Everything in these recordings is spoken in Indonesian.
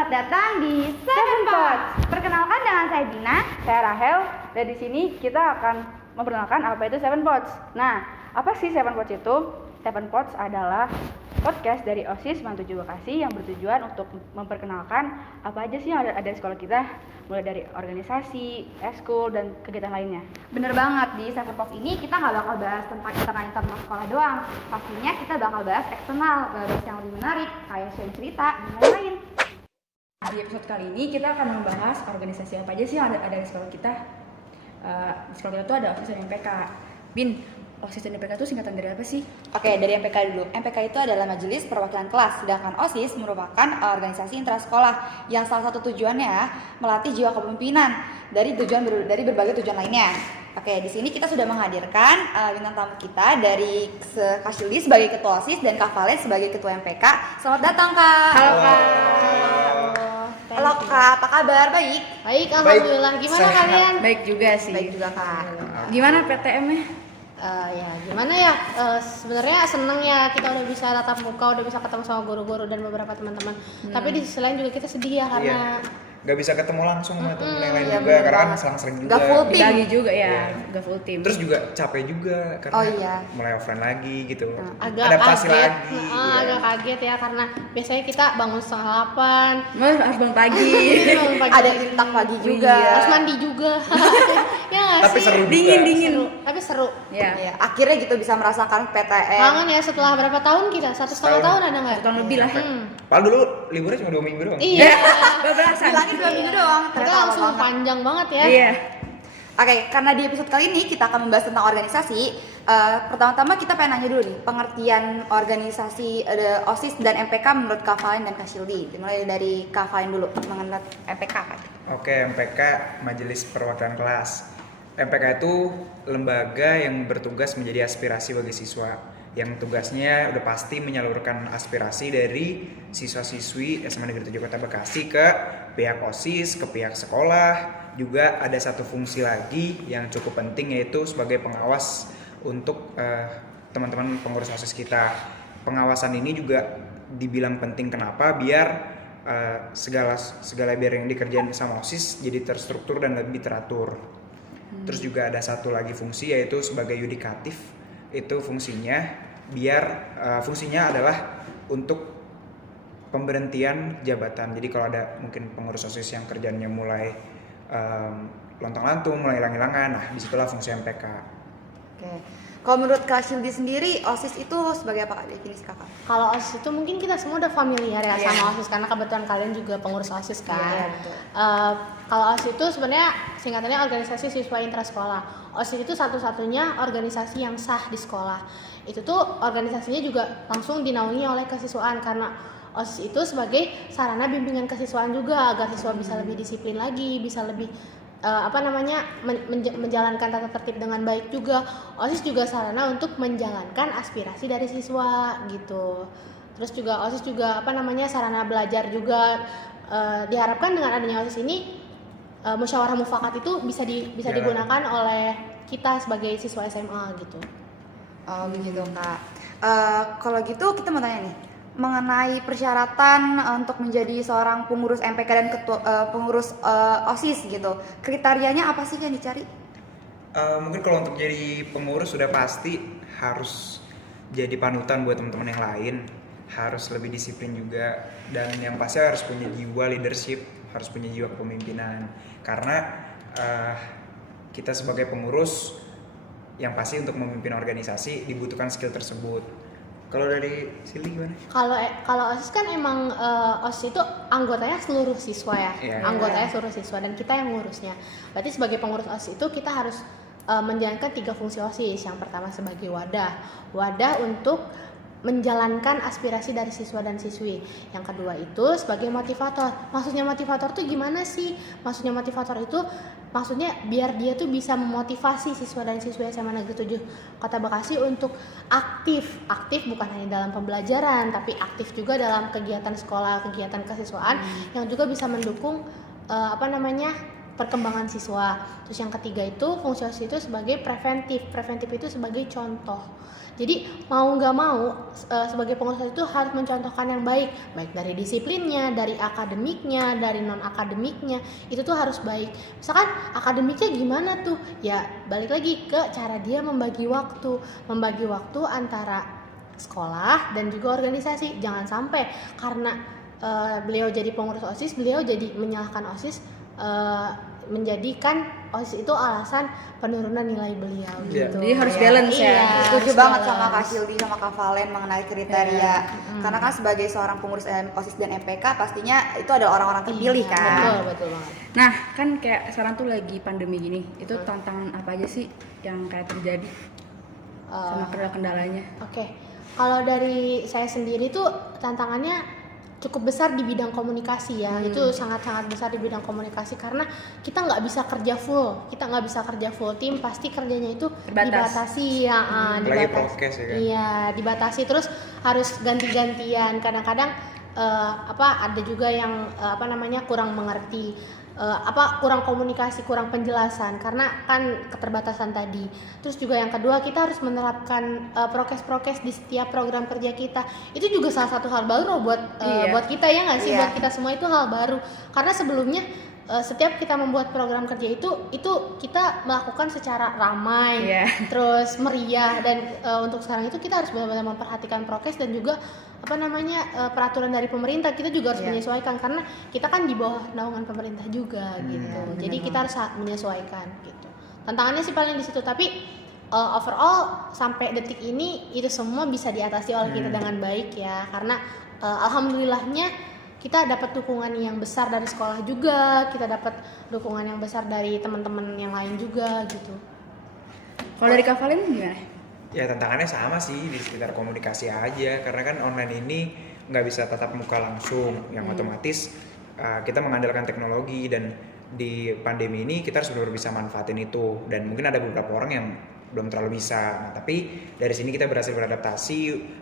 selamat datang di Seven Pods. Perkenalkan dengan saya Dina, Saya Rahel, dan di sini kita akan memperkenalkan apa itu Seven Pods. Nah, apa sih Seven Pods itu? Seven Pods adalah podcast dari OSIS 97 Bekasi yang bertujuan untuk memperkenalkan apa aja sih yang ada di sekolah kita, mulai dari organisasi, eskul, dan kegiatan lainnya. bener banget di Seven Pods ini kita nggak bakal bahas tentang internal sekolah doang. Pastinya kita bakal bahas eksternal, bahas yang lebih menarik, kayak sharing cerita dan lain-lain. Di episode kali ini kita akan membahas organisasi apa aja sih yang ada di sekolah kita. Di sekolah kita tuh ada OSIS dan MPK. Bin, OSIS dan MPK itu singkatan dari apa sih? Oke, dari MPK dulu. MPK itu adalah Majelis Perwakilan Kelas, sedangkan OSIS merupakan organisasi intrasekolah yang salah satu tujuannya melatih jiwa kepemimpinan dari berbagai tujuan lainnya. Oke, di sini kita sudah menghadirkan bintang tamu kita dari Kak Shildi sebagai Ketua OSIS dan Kak Valen sebagai Ketua MPK. Selamat datang, Kak. Halo, Kak. Halo, Kak. Apa kabar? Baik? Baik, alhamdulillah. Gimana sehat. kalian? Baik juga sih. Baik juga, Kak. Gimana PTM-nya? Ya gimana ya? Sebenarnya seneng ya kita udah bisa tatap muka, udah bisa ketemu sama guru-guru dan beberapa teman-teman. Tapi di sisi lain juga kita sedih ya karena Gak bisa ketemu langsung sama temen yang lain iya, juga bener karena kan banget. selang-sering juga. Gak full team. Dibagi juga ya, Iya. gak full team. Terus juga capek juga karena Oh, iya. mulai offline lagi gitu. agak Adaptasi kaget. lagi. Iya. Agak kaget ya karena biasanya kita bangun setengah 8, Mas harus bangun pagi. bangun pagi, Ada intak pagi juga. Iya. harus mandi juga. Ya nggak Tapi sih? seru juga. Dingin. Tapi seru. Ya. Iya, akhirnya gitu bisa merasakan PTM. Kangen ya setelah berapa tahun kita? 1,5 Setahun. tahun ada nggak? 1 tahun lebih lah. Padahal dulu liburnya cuma 2 minggu doang. Iya. Gak berasa. Bilangin 2 minggu doang. Kita ternyata lama langsung banget. panjang banget ya. Iya. Oke, karena di episode kali ini kita akan membahas tentang organisasi. Pertama-tama kita pengen nanya dulu nih, pengertian organisasi OSIS dan MPK menurut Kak Valen dan Kak Shildi. Dimulai dari Kak Valen dulu, mengenai MPK. Oke, MPK Majelis Perwakilan Kelas. MPK itu lembaga yang bertugas menjadi aspirasi bagi siswa, yang tugasnya udah pasti menyalurkan aspirasi dari siswa-siswi SMA Negeri 7 Kota Bekasi ke pihak OSIS, ke pihak sekolah. Juga ada satu fungsi lagi yang cukup penting, yaitu sebagai pengawas untuk teman-teman pengurus OSIS kita. Pengawasan ini juga dibilang penting kenapa? Biar segala biar yang dikerjain sama OSIS jadi terstruktur dan lebih teratur. Terus juga ada satu lagi fungsi, yaitu sebagai yudikatif. Itu fungsinya fungsinya adalah untuk pemberhentian jabatan. Jadi kalau ada mungkin pengurus OSIS yang kerjanya mulai lontang-lantung, mulai hilang-hilangan, nah disitulah fungsi MPK. Oke. Kalau menurut Kak Shildi sendiri, OSIS itu sebagai apa, Kak, definisi Kakak? Kalau OSIS itu mungkin kita semua udah familiar ya Iya. sama OSIS karena kebetulan kalian juga pengurus OSIS kan. Iya, betul. Kalau OSIS itu sebenarnya singkatannya organisasi siswa intrasekolah. OSIS itu satu-satunya organisasi yang sah di sekolah. Itu tuh organisasinya juga langsung dinaungi oleh kesiswaan karena OSIS itu sebagai sarana bimbingan kesiswaan juga agar siswa bisa lebih disiplin lagi, bisa lebih menjalankan tata tertib dengan baik juga. OSIS juga sarana untuk menjalankan aspirasi dari siswa gitu. Terus juga OSIS juga sarana belajar juga. Diharapkan dengan adanya OSIS ini musyawarah mufakat itu bisa Ya. digunakan oleh kita sebagai siswa SMA gitu. Oh begitu, Kak. Kalau gitu kita mau tanya nih mengenai persyaratan untuk menjadi seorang pengurus MPK dan pengurus OSIS gitu. Kriterianya apa sih yang dicari? Mungkin kalau untuk jadi pengurus sudah pasti harus jadi panutan buat teman-teman yang lain, harus lebih disiplin juga, dan yang pasti harus punya jiwa leadership, harus punya jiwa kepemimpinan. Karena kita sebagai pengurus yang pasti untuk memimpin organisasi dibutuhkan skill tersebut. Kalau dari Silly gimana? Kalau OSIS kan emang OSIS itu anggotanya seluruh siswa ya. Iya. Anggotanya seluruh siswa dan kita yang ngurusnya. Berarti sebagai pengurus OSIS itu kita harus menjalankan 3 fungsi OSIS. Yang pertama sebagai wadah untuk menjalankan aspirasi dari siswa dan siswi. Yang kedua itu sebagai motivator. Maksudnya motivator tuh gimana sih? Maksudnya motivator itu maksudnya biar dia tuh bisa memotivasi siswa dan siswi SMA Negeri 7 Kota Bekasi untuk aktif bukan hanya dalam pembelajaran tapi aktif juga dalam kegiatan sekolah, kegiatan kesiswaan yang juga bisa mendukung perkembangan siswa. Terus yang ketiga itu fungsi OSIS itu sebagai preventif. Preventif itu sebagai contoh. Jadi mau nggak mau sebagai pengurus OSIS itu harus mencontohkan yang baik dari disiplinnya, dari akademiknya, dari non akademiknya, itu tuh harus baik. Misalkan akademiknya gimana tuh? Ya balik lagi ke cara dia membagi waktu antara sekolah dan juga organisasi. Jangan sampai karena beliau jadi pengurus OSIS, beliau jadi menyalahkan OSIS, menjadikan OSIS itu alasan penurunan nilai beliau gitu. Jadi harus balance ya. Iya, Setuju harus banget balance. sama Kak Sildi sama Kak Valen mengenai kriteria. Karena kan sebagai seorang pengurus OSIS dan MPK pastinya itu ada orang-orang terpilih Iya, kan. betul banget. Nah, kan kayak sekarang tuh lagi pandemi gini. Itu tantangan apa aja sih yang kayak terjadi sama kendala-kendalanya? Oke. Kalau dari saya sendiri tuh tantangannya cukup besar di bidang komunikasi ya. Itu sangat-sangat besar di bidang komunikasi karena kita nggak bisa kerja full tim, pasti kerjanya itu dibatasi ya. Apalagi prokes ya kan. Iya, dibatasi, terus harus ganti-gantian. Kadang-kadang ada juga yang kurang mengerti, kurang komunikasi, kurang penjelasan karena kan keterbatasan tadi. Terus juga yang kedua, kita harus menerapkan prokes-prokes di setiap program kerja kita. Itu juga salah satu hal baru buat kita ya nggak sih? Iya. Buat kita semua itu hal baru karena sebelumnya setiap kita membuat program kerja itu kita melakukan secara ramai, terus meriah, dan untuk sekarang itu kita harus benar-benar memperhatikan prokes dan juga peraturan dari pemerintah. Kita juga harus menyesuaikan karena kita kan di bawah naungan pemerintah juga gitu. Jadi kita harus menyesuaikan gitu. Tantangannya sih paling di situ, tapi overall sampai detik ini itu semua bisa diatasi oleh kita dengan baik ya, karena alhamdulillahnya kita dapat dukungan yang besar dari sekolah juga, kita dapat dukungan yang besar dari teman-teman yang lain juga gitu. Kalau dari Kak Valen gimana? Ya tantangannya sama sih di sekitar komunikasi aja, karena kan online ini nggak bisa tatap muka langsung, yang otomatis kita mengandalkan teknologi, dan di pandemi ini kita harus benar-benar bisa manfaatin itu, dan mungkin ada beberapa orang yang belum terlalu bisa. Nah, tapi dari sini kita berhasil beradaptasi,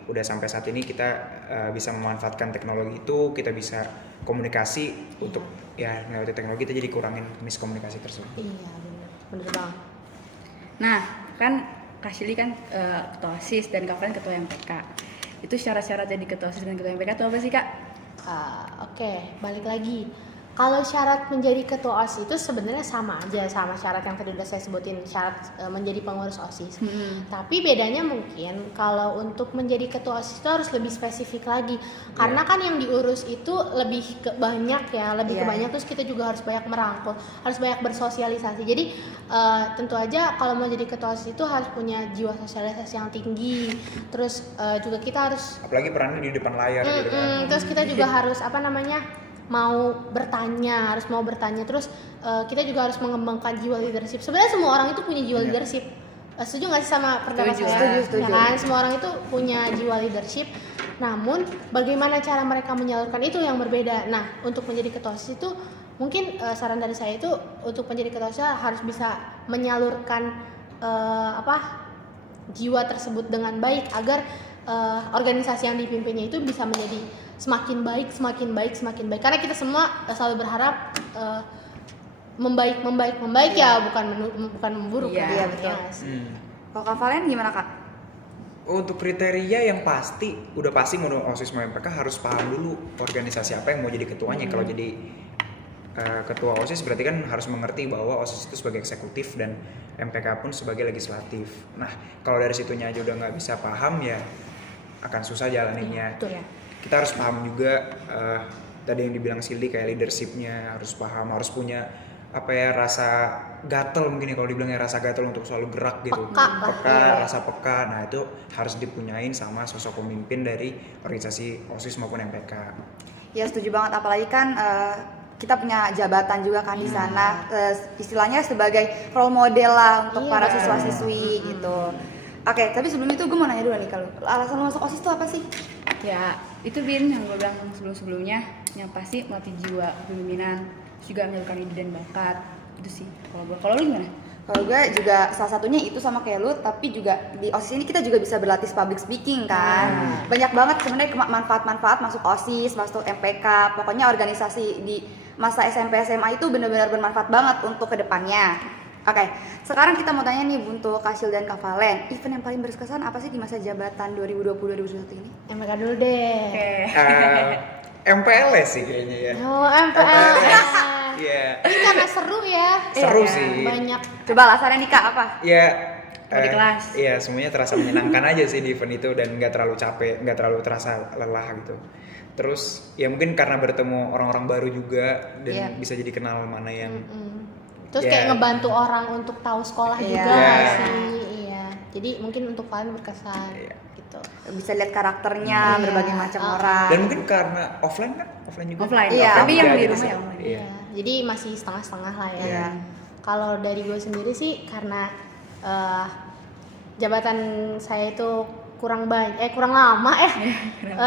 udah sampai saat ini kita bisa memanfaatkan teknologi itu, kita bisa komunikasi untuk ya lewat teknologi kita jadi kurangin miskomunikasi tersebut. Iya bener banget. Nah, kan Kak Shili kan ketua OSIS dan Kak Valen ketua MPK. Itu syarat-syarat jadi ketua OSIS dan ketua MPK itu apa sih Kak? Oke, balik lagi. Kalau syarat menjadi ketua OSIS itu sebenarnya sama aja sama syarat yang tadi udah saya sebutin, syarat menjadi pengurus OSIS. Tapi bedanya mungkin kalau untuk menjadi ketua OSIS itu harus lebih spesifik lagi. Karena kan yang diurus itu lebih ke banyak ya, lebih ke banyak, terus kita juga harus banyak merangkul, harus banyak bersosialisasi. Jadi tentu aja kalau mau jadi ketua OSIS itu harus punya jiwa sosialisasi yang tinggi. Terus juga kita harus Apalagi perannya di depan layar gitu kan. terus kita juga harus mau bertanya, terus kita juga harus mengembangkan jiwa leadership. Sebenarnya semua orang itu punya jiwa leadership. Setuju nggak sih sama pendapat saya? Setuju. Ya kan, semua orang itu punya jiwa leadership. Namun bagaimana cara mereka menyalurkan itu yang berbeda. Nah, untuk menjadi ketua OSIS itu mungkin saran dari saya itu untuk menjadi ketua OSIS harus bisa menyalurkan jiwa tersebut dengan baik agar organisasi yang dipimpinnya itu bisa menjadi semakin baik. Karena kita semua selalu berharap membaik ya, bukan memburuk. Iya, betul. Kalau Kak Valen gimana Kak? Untuk kriteria yang udah pasti mau OSIS mau MPK harus paham dulu organisasi apa yang mau jadi ketuanya. Kalau jadi ketua OSIS berarti kan harus mengerti bahwa OSIS itu sebagai eksekutif dan MPK pun sebagai legislatif. Nah, kalau dari situnya aja udah nggak bisa paham ya akan susah jalaninnya. Betul ya. Kita harus paham juga tadi yang dibilang Sildi kayak leadershipnya harus paham, harus punya rasa gatel mungkin ya, kalau dibilangnya rasa gatel untuk selalu gerak gitu, rasa peka. Nah itu harus dipunyain sama sosok pemimpin dari organisasi OSIS maupun MPK. Ya setuju banget, apalagi kan kita punya jabatan juga kan di sana, istilahnya sebagai role model lah untuk para siswa-siswi gitu. Oke, tapi sebelum itu gue mau nanya dulu nih, kalau alasan masuk OSIS itu apa sih? Ya, itu Bin yang gue bilang sebelum-sebelumnya, yang pasti melatih jiwa kepemimpinan, juga menyalurkan ide dan bakat. Itu sih kalau lu gimana? Kalau gue juga salah satunya itu sama kayak lu, tapi juga di OSIS ini kita juga bisa berlatih public speaking kan. Banyak banget sebenarnya manfaat-manfaat masuk OSIS, masuk MPK, pokoknya organisasi di masa SMP SMA itu benar-benar bermanfaat banget untuk kedepannya. Oke, sekarang kita mau tanya nih untuk Kasil dan Kak Valen, event yang paling berkesan apa sih di masa jabatan 2020-2021 ini? MPK dulu deh. MPLS sih kayaknya ya. Oh, MPLS. Iya. Ini karena seru ya. Seru Iya, sih. Banyak. Coba alasannya nih Kak apa? Ya Di kelas. Iya, semuanya terasa menyenangkan aja sih di event itu dan nggak terlalu capek, nggak terlalu terasa lelah gitu. Terus ya mungkin karena bertemu orang-orang baru juga dan Iya. bisa jadi kenal mana yang Terus Ya. kayak ngebantu orang untuk tahu sekolah Iya. juga Iya. nggak sih. Iya. Jadi mungkin untuk kalian berkesan Iya. gitu. Bisa lihat karakternya berbagai macam orang. dan mungkin karena offline juga. Offline. Iya, Tapi yang juga di jadi rumah ya seru. online. Iya. Jadi masih setengah-setengah lah ya. Iya. Kalau dari gue sendiri sih karena jabatan saya itu kurang lama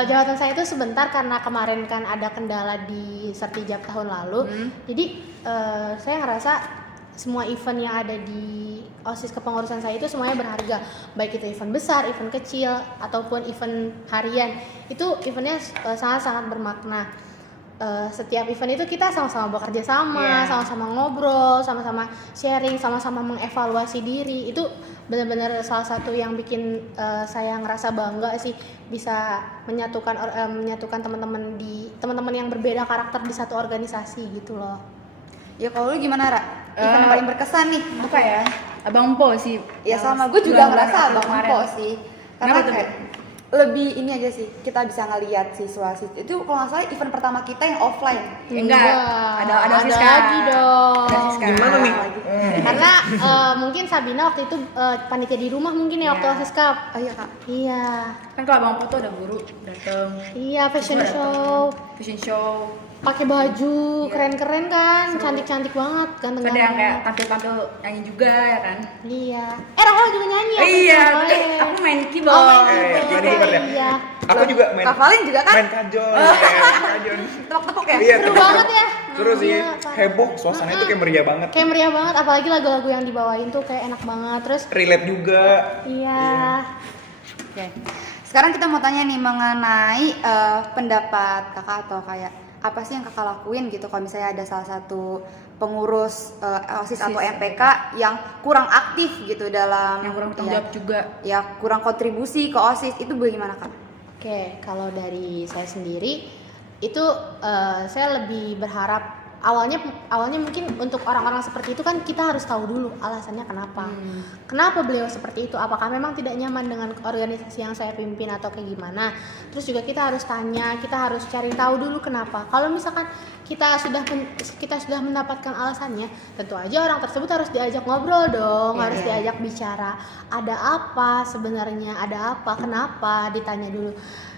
jabatan saya itu sebentar karena kemarin kan ada kendala di Sertijab tahun lalu. Jadi saya ngerasa semua event yang ada di OSIS kepengurusan saya itu semuanya berharga, baik itu event besar, event kecil, ataupun event harian. Itu eventnya sangat-sangat bermakna. Setiap event itu kita sama-sama bekerja sama, sama-sama ngobrol, sama-sama sharing, sama-sama mengevaluasi diri. Itu benar-benar salah satu yang bikin saya ngerasa bangga sih, bisa menyatukan teman-teman yang berbeda karakter di satu organisasi gitu loh. Ya kalau lu gimana Ra? Event yang paling berkesan nih? Apa ya? Abang Po sih. Ya sama gue juga Bulan ngerasa April Bang kemarin. Empo sih. Karena Kenapa tuh, kayak lebih ini aja sih, kita bisa ngelihat siswa itu kalau nggak salah event pertama kita yang offline. Enggak. Ada Siska. lagi dong. Ada Siska. Gimana nih? Karena mungkin Sabina waktu itu panitia di rumah mungkin ya waktu Iya. OSIS Cup. Oh iya Kak. Iya. Kan kalau Abang Po tuh ada guru datang. Iya, fashion Guru show. datang. Fashion show. Pakai baju Iya. keren-keren kan, Seru. cantik-cantik banget, Ada yang kayak ganteng-ganteng. tampil-tampil nyanyi juga ya kan. Iya. Rahel juga nyanyi ya? Iya, boleh. aku main keyboard. Oh, main main keyboard. keyboard ya? Iya. Aku juga main. Kak Valen juga kan? Main kajol. Main kajol. Tepuk-tepuk ya? Iya, Seru terus- banget ya. Seru sih, Iya, parah. heboh, suasananya tuh kayak meriah banget. Kayak meriah banget, apalagi lagu-lagu yang dibawain tuh kayak enak banget. Terus Relate juga. iya. Oke. Sekarang kita mau tanya nih mengenai pendapat Kakak atau kayak apa sih yang Kakak lakuin gitu kalau misalnya ada salah satu pengurus OSIS atau MPK yang kurang aktif gitu dalam Yang kurang tanggung ya, jawab juga. ya kurang kontribusi ke OSIS itu bagaimana Kak? Oke, kalau dari saya sendiri itu saya lebih berharap awalnya mungkin untuk orang-orang seperti itu kan kita harus tahu dulu alasannya kenapa. Kenapa beliau seperti itu? Apakah memang tidak nyaman dengan organisasi yang saya pimpin atau kayak gimana? Terus juga kita harus tanya, kita harus cari tahu dulu kenapa. Kalau misalkan kita sudah mendapatkan alasannya, tentu aja orang tersebut harus diajak ngobrol dong, harus diajak bicara. Ada apa sebenarnya? Ada apa? Kenapa? Ditanya dulu.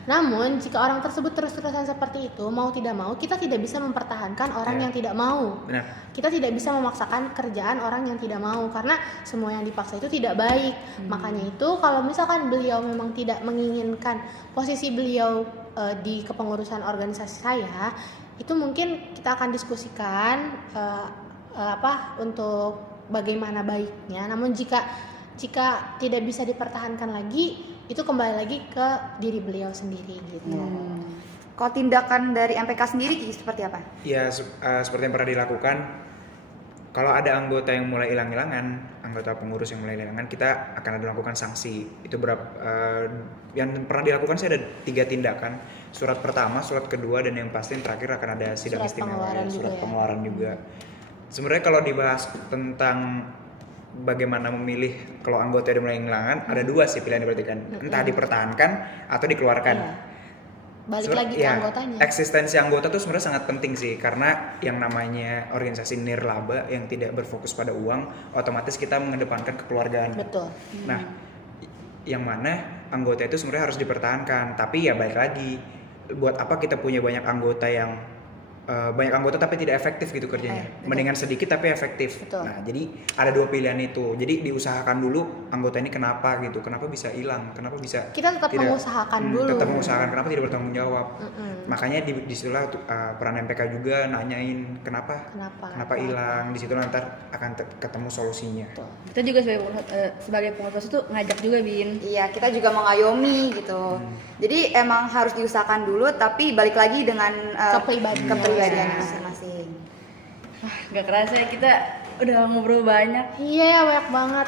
Namun jika orang tersebut terus-terusan seperti itu, mau tidak mau kita tidak bisa mempertahankan orang yang tidak mau. Benar. Kita tidak bisa memaksakan kerjaan orang yang tidak mau karena semua yang dipaksa itu tidak baik. Makanya itu kalau misalkan beliau memang tidak menginginkan posisi beliau di kepengurusan organisasi saya, itu mungkin kita akan diskusikan untuk bagaimana baiknya. Namun jika tidak bisa dipertahankan lagi, itu kembali lagi ke diri beliau sendiri gitu. Kalau tindakan dari MPK sendiri seperti apa? Ya seperti yang pernah dilakukan. Kalau ada anggota yang mulai hilang-hilangan, anggota pengurus yang mulai hilang-hilangan, kita akan ada lakukan sanksi. Itu yang pernah dilakukan sih ada 3 tindakan. Surat pertama, surat kedua, dan yang pasti yang terakhir akan ada sidang Surat istimewa. pengeluaran Surat juga ya. pengeluaran juga. Sebenarnya kalau dibahas tentang bagaimana memilih kalau anggota udah mulai hilangan, ada 2 sih pilihan diperhatikan. Entah dipertahankan atau dikeluarkan. Iya. Balik lagi ke anggotanya. Eksistensi anggota tuh sebenarnya sangat penting sih, karena yang namanya organisasi nirlaba yang tidak berfokus pada uang, otomatis kita mengedepankan kekeluargaan. Betul. Nah, yang mana anggota itu sebenarnya harus dipertahankan, tapi ya balik lagi, buat apa kita punya banyak anggota yang banyak anggota tapi tidak efektif gitu kerjanya. Betul. Mendingan sedikit tapi efektif. Betul. Nah, jadi ada dua pilihan itu. Jadi diusahakan dulu anggota ini kenapa gitu, kenapa bisa hilang, kenapa bisa Kita tetap mengusahakan dulu. Tetap mengusahakan, kenapa tidak bertanggung jawab. Mm-mm. Makanya di situlah peran MPK juga nanyain kenapa hilang. Di situ nanti akan ketemu solusinya. Kita juga sebagai pengurus itu ngajak juga, Bin. Iya, kita juga mengayomi gitu. Jadi emang harus diusahakan dulu, tapi balik lagi dengan kepribadian masing-masing. Wah, gak kerasa ya kita udah ngobrol banyak. Iya ya, banyak banget.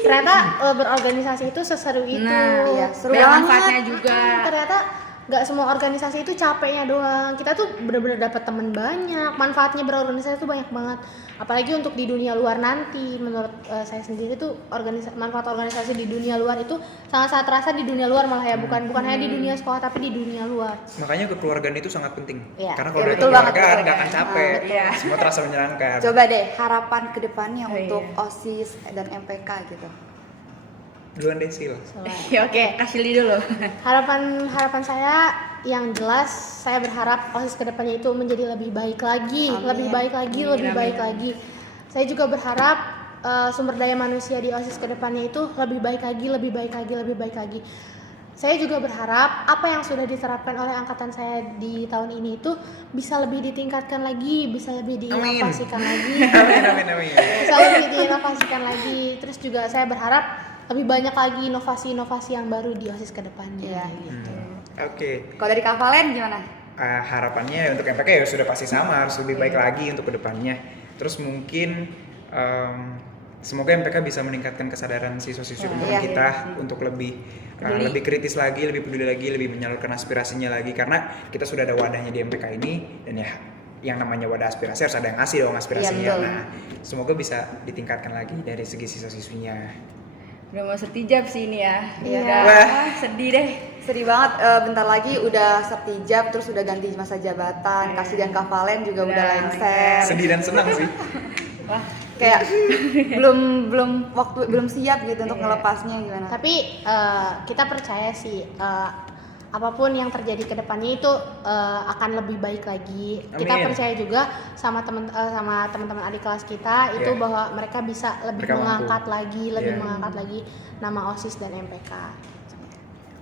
Ternyata berorganisasi itu seseru itu. Nah, iya, seru banyak banget. manfaatnya juga. Ternyata nggak semua organisasi itu capeknya doang. Kita tuh bener-bener dapat teman banyak. Manfaatnya berorganisasi itu banyak banget. Apalagi untuk di dunia luar nanti. Menurut saya sendiri tuh manfaat organisasi di dunia luar itu sangat-sangat terasa di dunia luar malah ya. Bukan hanya di dunia sekolah tapi di dunia luar. Makanya kekeluargaan itu sangat penting. Iya. Karena kalau Iya, dari betul banget, kekeluargaan betul nggak akan capek. Iya. Semua terasa menyenangkan. Coba deh harapan kedepannya Oh, untuk iya. OSIS dan MPK gitu. Duluan deh, Sil. Ya oke, kasih Li dulu. Harapan saya yang jelas, saya berharap OSIS kedepannya itu menjadi lebih baik lagi, Amin. lebih baik lagi, Amin, lebih amin. baik lagi. Saya juga berharap sumber daya manusia di OSIS kedepannya itu lebih baik lagi, lebih baik lagi, lebih baik lagi. Saya juga berharap apa yang sudah diterapkan oleh angkatan saya di tahun ini itu bisa lebih ditingkatkan lagi, bisa lebih diinovasikan lagi. Amin. Bisa lebih diinovasikan lagi. Terus juga saya berharap lebih banyak lagi inovasi-inovasi yang baru di OSIS kedepannya. Iya. Gitu. Oke. Kalau dari Kak Valen gimana? Harapannya untuk MPK ya sudah pasti sama, harus lebih baik lagi untuk kedepannya. Terus mungkin semoga MPK bisa meningkatkan kesadaran siswa-siswi Iya. kita untuk lebih lebih kritis lagi, lebih peduli lagi, lebih menyalurkan aspirasinya lagi, karena kita sudah ada wadahnya di MPK ini, dan ya yang namanya wadah aspirasi harus ada yang ngasih dong aspirasinya. Iya, betul. Nah, semoga bisa ditingkatkan lagi dari segi siswa-siswinya. Udah mau sertijab sih ini ya. Iya. Udah Wah. sedih deh. Sedih banget, bentar lagi udah sertijab, terus udah ganti masa jabatan. Kasih dan Kak Valen juga udah lengser. Sedih dan senang sih. Wah, Kayak belum siap gitu untuk ngelepasnya gimana. Tapi kita percaya sih apapun yang terjadi ke depannya itu akan lebih baik lagi. Kita Amin. percaya juga sama teman-teman adik kelas kita itu Iya. bahwa mereka bisa lebih Mereka mampu. mengangkat lagi, lebih Iya. mengangkat lagi nama OSIS dan MPK.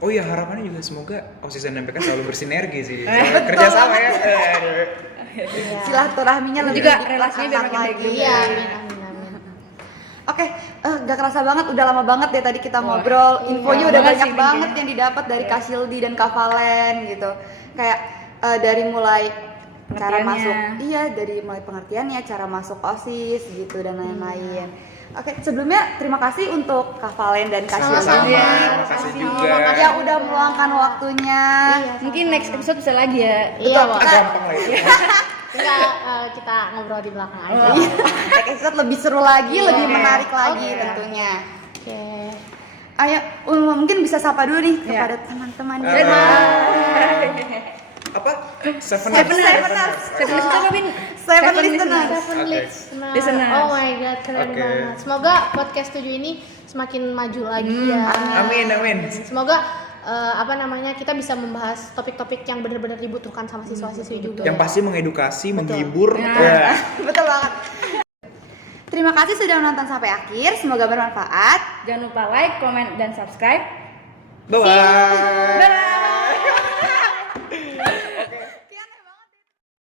Oh iya, harapannya juga semoga OSIS dan MPK selalu bersinergi sih. Selalu kerja sama ya. Silaturahminya lebih juga diperangkat relasinya biar makin baik lagi. juga. Iya, amin. Oke, gak kerasa banget, udah lama banget deh tadi kita ngobrol. Infonya iya udah banget banyak sih, banget Bin, yang didapat dari Kak Sildi dan Kak Valen gitu. Kayak dari mulai cara Pengertiannya. masuk, dari mulai pengertiannya, cara masuk OSIS gitu dan lain-lain. Oke, sebelumnya terima kasih untuk Kak Valen dan Kak Sildi Sama-sama, Iya, makasih sama-sama. juga. yang udah meluangkan waktunya. Iya, mungkin next episode bisa lagi ya. Iya, Betul, Wak. Gampang lah itu. kita ngobrol di belakang aja. Oh. Next episode lebih seru lagi, Iya. lebih menarik lagi Oke. tentunya. Oke. Ayo, mungkin bisa sapa dulu nih Iya. kepada teman-teman di Halo. rumah. Apa? Seveners. Seveners. Seven itu apa, Bin? Seven listeners. Seven Oke. listeners. Oh my god, keren Oke. banget. Semoga podcast 7 ini semakin maju lagi ya. Amin. Semoga kita bisa membahas topik-topik yang benar-benar dibutuhkan sama siswa-siswi juga. Yang pasti mengedukasi, menghibur. Nah. Ya. Betul banget. Terima kasih sudah menonton sampai akhir. Semoga bermanfaat. Jangan lupa like, comment, dan subscribe. Bye. Bye.